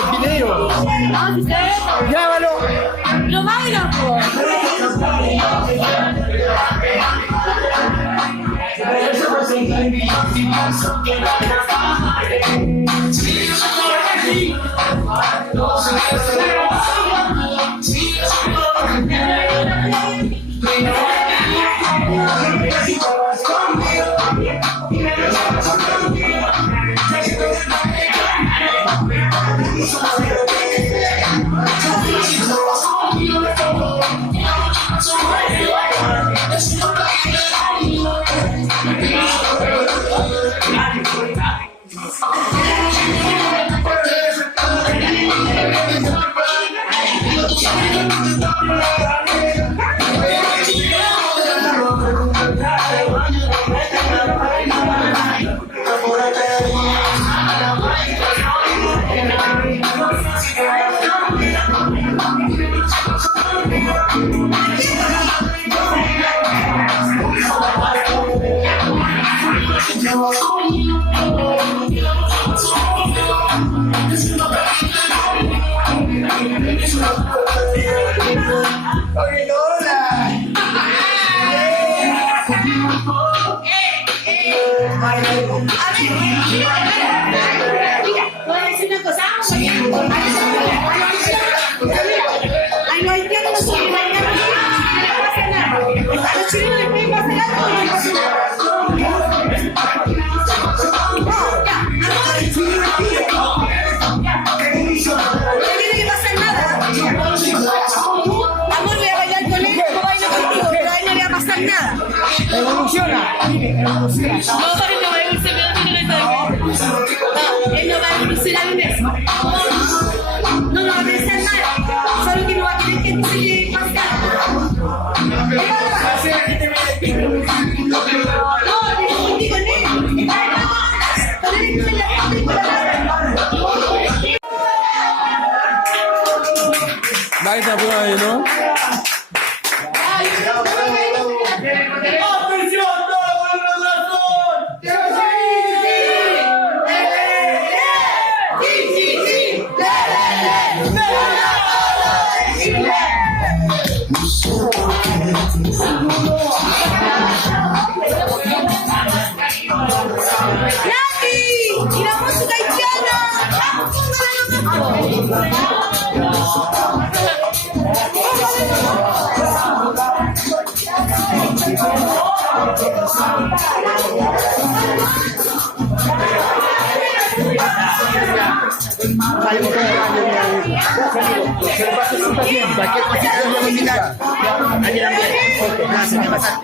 El video. No, si se... Grábalo. Lo baila, po. Voy a decir una cosa. Ay, no, haitianos no son haitianos, no pasa nada. A los chilenos les pueden pasar algo, no pasa nada. No tiene que pasar nada. Amor, voy a bailar con él, no bailo contigo, pero a él no le va a pasar nada. Evoluciona. Evoluciona. No, él no va a evolucionar, No, él no va a evolucionar en eso. No va a pensar nada. Solo que no va a querer que se le pase algo. No, te confundí con él. Con él estuve en la parte y con la Va esa prueba de no. ¡Y la música Cualquier cosita que yo me indicar. Aquí también. Gracias, ¿qué pasa?